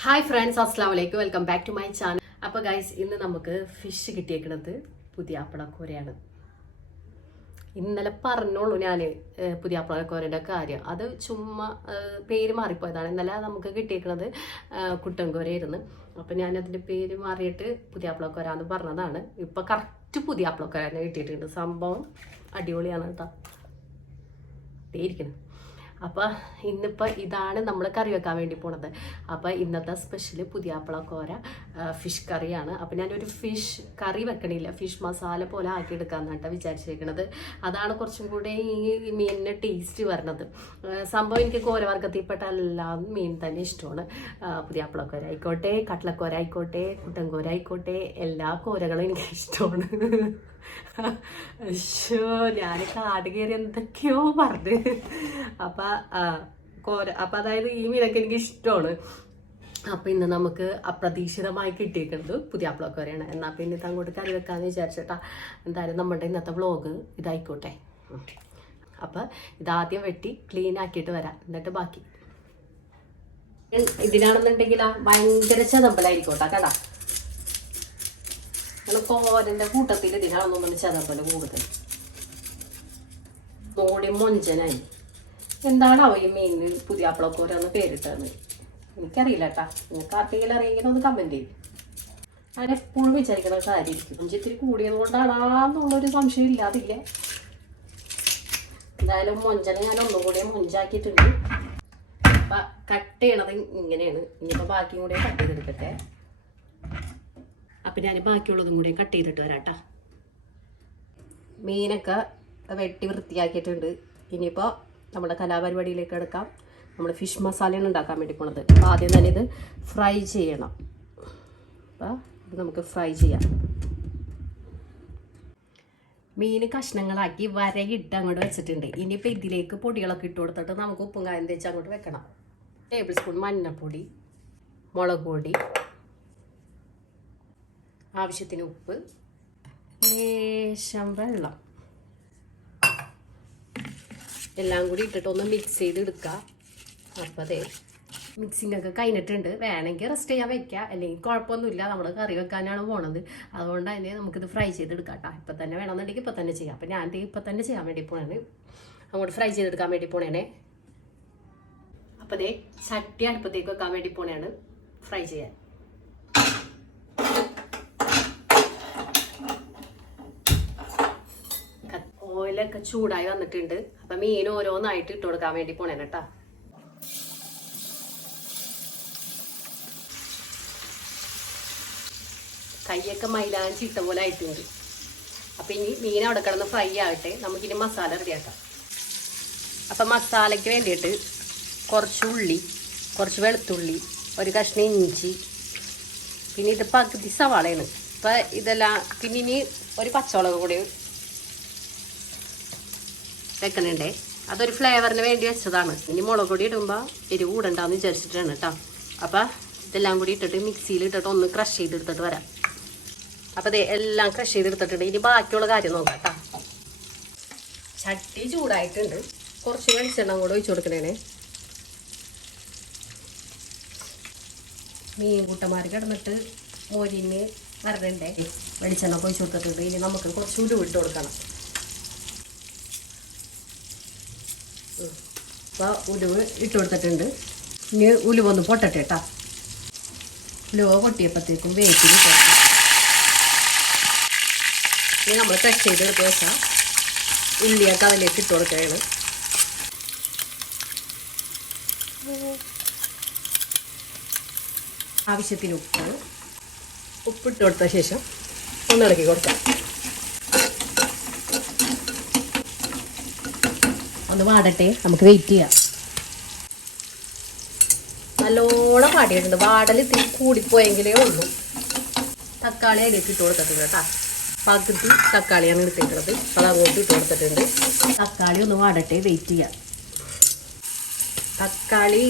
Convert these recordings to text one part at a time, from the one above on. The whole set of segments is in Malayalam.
ഹായ് ഫ്രണ്ട്സ് അസ്സാം വലൈക്കും welcome back to my channel അപ്പോൾ ഗൈസ് ഇന്ന് നമുക്ക് ഫിഷ് കിട്ടിയേക്കുന്നത് പുതിയ അപ്പളക്കോരയാണ്. ഇന്നലെ പറഞ്ഞോളൂ ഞാൻ പുതിയ അപ്പളക്കോരന്റെ കാര്യം. അത് ചുമ്മാ പേര് മാറിപ്പോയതാണ്. ഇന്നലെ നമുക്ക് കിട്ടിയേക്കുന്നത് കുട്ടൻകോരയായിരുന്നു. ഞാൻ ഞാനതിന്റെ പേര് മാറിയിട്ട് പുതിയ അപ്പളക്കോര എന്ന് പറഞ്ഞതാണ്. ഇപ്പോൾ കറക്റ്റ് പുതിയ അപ്പളക്കോര തന്നെ കിട്ടിയിട്ടുണ്ട്. സംഭവം അടിപൊളിയാണ് കേട്ടോ. ഇരിക്കണം അപ്പോൾ ഇന്നിപ്പോൾ ഇതാണ് നമ്മൾ കറി വെക്കാൻ വേണ്ടി പോണത്. അപ്പോൾ ഇന്നത്തെ സ്പെഷ്യൽ പുതിയാപ്പിളക്കോര ഫിഷ് കറിയാണ്. അപ്പോൾ ഞാനൊരു ഫിഷ് കറി വെക്കണില്ല. ഫിഷ് മസാല പോലെ ആക്കിയെടുക്കാമെന്നാണ് കേട്ടോ വിചാരിച്ചിരിക്കുന്നത് അതാണ് കുറച്ചും കൂടെ ഈ മീനിന് ടേസ്റ്റ് വരണത്. സംഭവം എനിക്ക് കോരവർഗത്തിൽപ്പെട്ട എല്ലാ മീൻ തന്നെ ഇഷ്ടമാണ്. പുതിയാപ്പിളക്കോര ആയിക്കോട്ടെ കട്ട്ലക്കോര ആയിക്കോട്ടെ കുട്ടൻകോര ആയിക്കോട്ടെ എല്ലാ കോരകളും എനിക്ക് ഇഷ്ടമാണ്. അശ്ശോ ഞാൻ കാട് കയറി എന്തൊക്കെയോ പറഞ്ഞു. അപ്പൊ കോര അപ്പൊ അതായത് ഈ മീനൊക്കെ എനിക്ക് ഇഷ്ടമാണ്. അപ്പൊ ഇന്ന് നമുക്ക് അപ്രതീക്ഷിതമായി കിട്ടിയിരിക്കുന്നത് പുതിയ അപ്പളക്കോരയാണ് എന്നാ പിന്നെ ഇത് അങ്ങോട്ട് കറി വെക്കാന്ന് വിചാരിച്ചിട്ടാ എന്തായാലും നമ്മുടെ ഇന്നത്തെ വ്ളോഗ് ഇതായിക്കോട്ടെ. അപ്പം ഇതാദ്യം വെട്ടി ക്ലീൻ ആക്കിയിട്ട് വരാം. എന്നിട്ട് ബാക്കി. ഇതിനാണെന്നുണ്ടെങ്കിൽ ഭയങ്കര ചതമ്പലായിരിക്കും കേട്ടോ കടാ കോരന്റെ കൂട്ടത്തിൽ ഇതിനാണെന്നൊന്നും ചതമ്പൽ കൂടുതൽ മോടി മൊഞ്ചനായി. എന്താണാവോ ഈ മീനിന് പുതിയ അപ്പളക്കോര എന്ന് പേരിട്ടതെന്ന് എനിക്കറിയില്ല കേട്ടാ നിങ്ങൾക്ക് ആർക്കെങ്കിലും അറിയെങ്കിൽ ഒന്ന് കമന്റ് ചെയ്യും. അവരെപ്പോഴും വിചാരിക്കുന്ന കാര്യമായിരിക്കും ഇഞ്ചി ഇത്തിരി കൂടിയത് കൊണ്ടാണെന്നുള്ളൊരു സംശയം ഇല്ലാതില്ല എന്തായാലും മൊഞ്ചനെ ഞാൻ ഒന്നും കൂടി മൊഞ്ചാക്കിയിട്ടുണ്ട്. അപ്പൊ കട്ട് ചെയ്യണത് ഇങ്ങനെയാണ്. ഇനിയിപ്പോ ബാക്കിയും കൂടി കട്ട് ചെയ്തെടുക്കട്ടെ. അപ്പൊ ഞാൻ ബാക്കിയുള്ളതും കൂടി കട്ട് ചെയ്തിട്ട് വരാം കേട്ടോ മീനൊക്കെ വെട്ടി വൃത്തിയാക്കിയിട്ടുണ്ട്. ഇനിയിപ്പോൾ നമ്മുടെ കലാപരിപാടിയിലേക്ക് എടുക്കാം. നമ്മൾ ഫിഷ് മസാലയാണ് ഉണ്ടാക്കാൻ വേണ്ടി പോണത്. അപ്പോൾ ആദ്യം തന്നെ ഇത് ഫ്രൈ ചെയ്യണം. അപ്പോൾ ഇത് നമുക്ക് ഫ്രൈ ചെയ്യാം. മീൻ കഷ്ണങ്ങളാക്കി വരയിട്ട് അങ്ങോട്ട് വെച്ചിട്ടുണ്ട്. ഇനിയിപ്പോൾ ഇതിലേക്ക് പൊടികളൊക്കെ ഇട്ട് കൊടുത്തിട്ട് നമുക്ക് ഉപ്പും കായം തേച്ച് അങ്ങോട്ട് വെക്കണം. ടേബിൾ സ്പൂൺ മഞ്ഞൾപ്പൊടി മുളക് പൊടി ആവശ്യത്തിന് ഉപ്പ് ലേശം വെള്ളം. എല്ലാം കൂടി ഇട്ടിട്ട് ഒന്ന് മിക്സ് ചെയ്ത് എടുക്കുക അപ്പോൾ അതെ മിക്സിങ്ങൊക്കെ കഴിഞ്ഞിട്ടുണ്ട്. വേണമെങ്കിൽ റെസ്റ്റ് ചെയ്യാൻ വെക്കുക അല്ലെങ്കിൽ കുഴപ്പമൊന്നുമില്ല. നമ്മൾ കറി വെക്കാനാണ് പോണത്. അതുകൊണ്ട് തന്നെ നമുക്കിത് ഫ്രൈ ചെയ്തെടുക്കാം കേട്ടോ ഇപ്പം തന്നെ വേണമെന്നുണ്ടെങ്കിൽ ഇപ്പം തന്നെ ചെയ്യാം. അപ്പം ഞാൻ ഇപ്പം തന്നെ ചെയ്യാൻ വേണ്ടി പോണേ അങ്ങോട്ട് ഫ്രൈ ചെയ്തെടുക്കാൻ വേണ്ടി പോണേനെ അപ്പം ദേ ചട്ടി അടുപ്പത്തേക്ക് വെക്കാൻ വേണ്ടി പോണേണ്. ഫ്രൈ ചെയ്യാൻ. ഓയിലൊക്കെ ചൂടായി വന്നിട്ടുണ്ട്. അപ്പം മീൻ ഓരോന്നായിട്ട് ഇട്ട് കൊടുക്കാൻ വേണ്ടി പോണേ കേട്ടാ കൈയൊക്കെ മൈലാഞ്ചി ഇട്ട പോലെ ആയിട്ടുണ്ട്. അപ്പം ഇനി മീൻ അവിടെ കിടന്ന് ഫ്രൈ ആകട്ടെ. നമുക്കിനി മസാല റെഡിയാക്കാം. അപ്പം മസാലയ്ക്ക് വേണ്ടിയിട്ട് കുറച്ച് ഉള്ളി കുറച്ച് വെളുത്തുള്ളി ഒരു കഷ്ണം ഇഞ്ചി പിന്നെ ഇത് പകുതി സവാളയാണ്. അപ്പൊ ഇതെല്ലാം പിന്നെ ഇനി ഒരു പച്ചമുളക് കൂടി വെക്കണുണ്ടേ. അതൊരു ഫ്ലേവറിന് വേണ്ടി വെച്ചതാണ്. ഇനി മുളക് പൊടി ഇടുമ്പോൾ എരിവ് കൂടണ്ടെന്ന് വിചാരിച്ചിട്ടാണ് കേട്ടോ അപ്പോൾ ഇതെല്ലാം കൂടി ഇട്ടിട്ട് മിക്സിയിൽ ഇട്ടിട്ട് ഒന്ന് ക്രഷ് ചെയ്തെടുത്തിട്ട് വരാം. അപ്പോൾ അതെ എല്ലാം ക്രഷ് ചെയ്തെടുത്തിട്ടുണ്ട്. ഇനി ബാക്കിയുള്ള കാര്യം നോക്കാം കേട്ടോ ചട്ടി ചൂടായിട്ടുണ്ട്. കുറച്ച് വെളിച്ചെണ്ണ കൂടെ ഒഴിച്ചു കൊടുക്കണേ മീൻ കൂട്ടന്മാർ കിടന്നിട്ട് മോരിന് വരണ്ടേ വെളിച്ചെണ്ണ ഒഴിച്ചു കൊടുത്തിട്ടുണ്ട്. ഇനി നമുക്ക് കുറച്ച് ഉരുവ് കൊടുക്കണം. അപ്പോൾ ഉലുവ് ഇട്ട് കൊടുത്തിട്ടുണ്ട്. ഇനി ഉലുവ ഒന്ന് പൊട്ടട്ടെ കേട്ടോ ഉലുവ പൊട്ടിയപ്പോഴത്തേക്കും വേപ്പിൽ ഇനി നമ്മൾ കട്ട് ചെയ്തെടുത്ത് വെച്ചാൽ ഉള്ളിയൊക്കെ അതിലേക്ക് ഇട്ട് കൊടുക്കുകയാണ്. ആവശ്യത്തിന് ഉപ്പ്. ഉപ്പിട്ട് കൊടുത്ത ശേഷം ഒന്ന് ഇളക്കി കൊടുക്കാം. ഒന്ന് വാടട്ടെ. നമുക്ക് വെയിറ്റ് ചെയ്യാം. നല്ലോണം വാടിയിട്ടുണ്ട്. വാടൽ ഇത്തിരി കൂടിപ്പോയെങ്കിലേ ഉള്ളൂ. തക്കാളി അതിലേക്ക് ഇട്ട് കൊടുത്തിട്ടുണ്ട് കേട്ടോ. പകുതി തക്കാളിയാണ് എടുത്തിട്ടുള്ളത്. അത് ഇട്ട് കൊടുത്തിട്ടുണ്ട്. തക്കാളി ഒന്ന് വാടട്ടെ വെയിറ്റ് ചെയ്യാം. തക്കാളി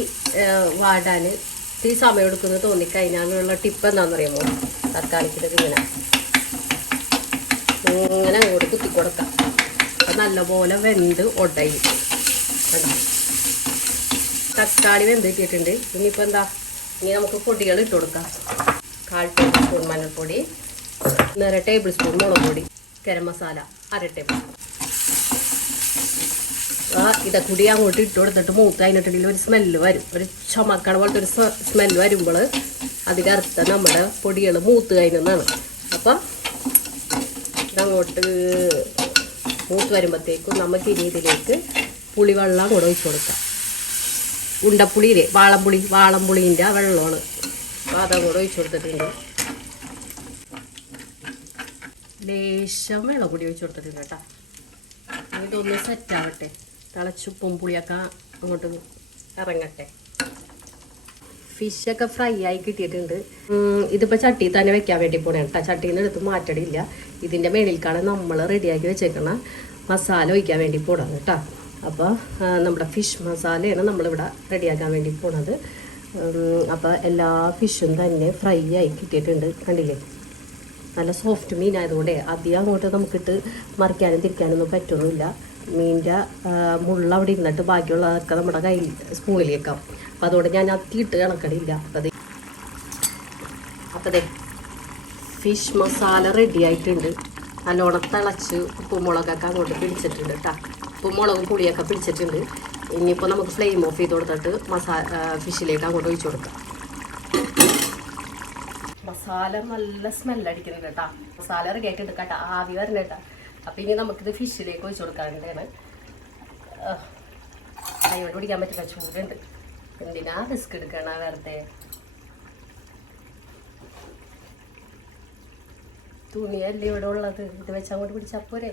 വാടാൻ ഇത്തിരി സമയം എടുക്കുന്നത് തോന്നിക്കഴിഞ്ഞാലുള്ള ടിപ്പ് എന്താണെന്ന് അറിയുമോ തക്കാളിക്ക് ഇങ്ങനെ. ഇങ്ങനെ അങ്ങോട്ട് കുത്തി കൊടുക്കാം അപ്പം നല്ലപോലെ വെന്ത് ഉടയും? തക്കാളി വെന്ത് കിട്ടിയിട്ടുണ്ട് ഇനിയിപ്പോൾ എന്താ? ഇനി നമുക്ക് പൊടികൾ ഇട്ട് കൊടുക്കാം. കാൽ ടേബിൾ സ്പൂൺ മഞ്ഞൾപ്പൊടി ഒന്നര ടേബിൾ സ്പൂൺ മുളക് പൊടി ഗരം മസാല അര ടേബിൾ സ്പൂൺ ആ ഇതക്കൂടി കൂടി അങ്ങോട്ട് ഇട്ട് കൊടുത്തിട്ട് മൂത്ത് അതിനിട്ടുണ്ടെങ്കിൽ ഒരു സ്മെല്ല് വരും. ഒരു ചുമക്കണ പോലത്തെ ഒരു സ്മെല്ല് വരുമ്പോൾ അതിന്റെ അർത്ഥം നമ്മുടെ പൊടികൾ മൂത്ത് കഴിഞ്ഞതാണ് അപ്പം ഇതങ്ങോട്ട് മൂത്ത് വരുമ്പോഴത്തേക്കും നമുക്ക് ഇനി ഇതിലേക്ക് പുളിവെള്ളം കൂടെ ഒഴിച്ച് കൊടുക്കാം. ഉണ്ടപ്പുളിയിലെ വാളംപുളി വാളംപുളീന്റെ വെള്ളമാണ്. അതും കൂടെ ഒഴിച്ച് കൊടുത്തിട്ടുണ്ട്. ലേശം വെള്ളം കൂടി ഒഴിച്ച് കൊടുത്തിട്ടുണ്ട് കേട്ടോ. ഇതൊന്ന് സെറ്റാവട്ടെ തിളച്ചുപ്പും പുളിയൊക്കെ അങ്ങോട്ട് ഇറങ്ങട്ടെ. ഫിഷൊക്കെ ഫ്രൈ ആയി കിട്ടിയിട്ടുണ്ട്. ഇതിപ്പോൾ ഇതിപ്പോ ചട്ടി തന്നെ വെക്കാൻ വേണ്ടി പോണേ കേട്ടോ. ചട്ടിയിൽ നിന്ന് എടുത്ത് മാറ്റടില്ല ഇതിന്റെ മേളിൽക്കാണ് നമ്മൾ റെഡിയാക്കി വെച്ചേക്കണ മസാല ഒഴിക്കാൻ വേണ്ടി പോണത് കേട്ടോ. അപ്പോൾ നമ്മുടെ ഫിഷ് മസാലയാണ് നമ്മളിവിടെ റെഡിയാക്കാൻ വേണ്ടി പോണത്. അപ്പോൾ എല്ലാ ഫിഷും തന്നെ ഫ്രൈ ആയി കിട്ടിയിട്ടുണ്ട് കണ്ടില്ലേ? നല്ല സോഫ്റ്റ് മീൻ ആയതുകൊണ്ട് അധികം അങ്ങോട്ട് നമുക്കിട്ട് മറിക്കാനും തിരിക്കാനൊന്നും പറ്റൊന്നുമില്ല മീനിന്റെ മുള്ള അവിടെ ഇരുന്നിട്ട് ബാക്കിയുള്ളതൊക്കെ നമ്മുടെ കയ്യിൽ സ്പൂണിലേക്കാം അപ്പം അതുകൊണ്ട് ഞാൻ അത്തിയിട്ട് കണക്കടില്ല അപ്പോൾ അപ്പോൾ അപ്പം അതെ ഫിഷ് മസാല റെഡി ആയിട്ടുണ്ട്. നല്ലോണം തിളച്ച് ഉപ്പും മുളകൊക്കെ അങ്ങോട്ട് പിടിച്ചിട്ടുണ്ട് കേട്ടോ ഉപ്പും മുളകും പുളിയൊക്കെ പിടിച്ചിട്ടുണ്ട്. ഇനിയിപ്പോൾ നമുക്ക് ഫ്ലെയിം ഓഫ് ചെയ്ത് കൊടുത്തിട്ട് മസാല ഫിഷിലേക്ക് അങ്ങോട്ട് ഒഴിച്ചു കൊടുക്കാം. മസാല നല്ല സ്മെല്ല് അടിക്കുന്നുണ്ട് കേട്ടോ മസാല റെഡി ആയിട്ടുണ്ട് കേട്ടോ ആവി വരണ കേട്ടോ അപ്പം ഇനി നമുക്കിത് ഫിഷിലേക്ക് ഒഴിച്ചു കൊടുക്കാനുണ്ടാണ് കൈകൊണ്ട് പിടിക്കാൻ പറ്റില്ല. ചൂടുണ്ട്. എന്തിനാ റിസ്ക് എടുക്കണ വെറുതെ? തുണിയല്ലേ ഇവിടെ ഉള്ളത്? ഇത് വെച്ച് അങ്ങോട്ട് പിടിച്ചാൽ പോരെ?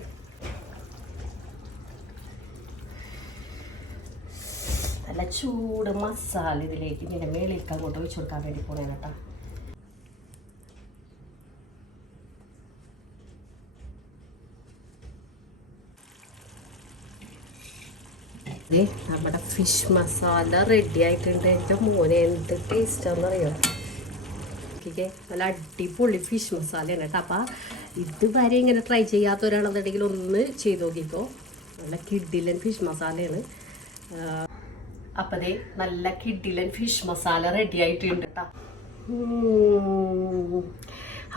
നല്ല ചൂട് മസാല ഇതിലേക്ക് ഇങ്ങനെ മേളിലേക്ക് അങ്ങോട്ട് വെച്ച് കൊടുക്കാൻ വേണ്ടി പോണേ കേട്ടോ. നമ്മുടെ ഫിഷ് മസാല റെഡി ആയിട്ടുണ്ട്. എന്റെ മോനെ എന്ത് ടേസ്റ്റാന്ന് ഓക്കെ നല്ല അടിപൊളി ഫിഷ് മസാലയാണ് കേട്ടോ. അപ്പം ഇതുവരെ ഇങ്ങനെ ട്രൈ ചെയ്യാത്ത ഒരാളെന്നുണ്ടെങ്കിൽ ഒന്ന് ചെയ്ത് നോക്കിക്കോ. നല്ല കിഡിലൻ ഫിഷ് മസാലയാണ് അപ്പം ദേ നല്ല കിഡിലൻ ഫിഷ് മസാല റെഡി ആയിട്ടുണ്ട് കേട്ടോ.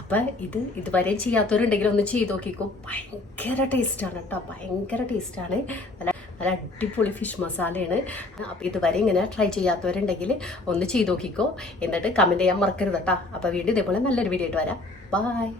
അപ്പം ഇത് ഇതുവരെ ചെയ്യാത്തവരുണ്ടെങ്കിൽ ഒന്ന് ചെയ്ത് നോക്കിക്കോ. ഭയങ്കര ടേസ്റ്റാണ് കേട്ടോ. ഭയങ്കര ടേസ്റ്റാണ് നല്ല നല്ല അടിപൊളി ഫിഷ് മസാലയാണ് അപ്പോൾ ഇതുവരെ ഇങ്ങനെ ട്രൈ ചെയ്യാത്തവരുണ്ടെങ്കിൽ ഒന്ന് ചെയ്ത് നോക്കിക്കോ. എന്നിട്ട് കമന്റ് ചെയ്യാൻ മറക്കരുത് കേട്ടോ അപ്പോൾ വീണ്ടും ഇതേപോലെ നല്ലൊരു വീഡിയോ ആയിട്ട് വരാം. ബായ്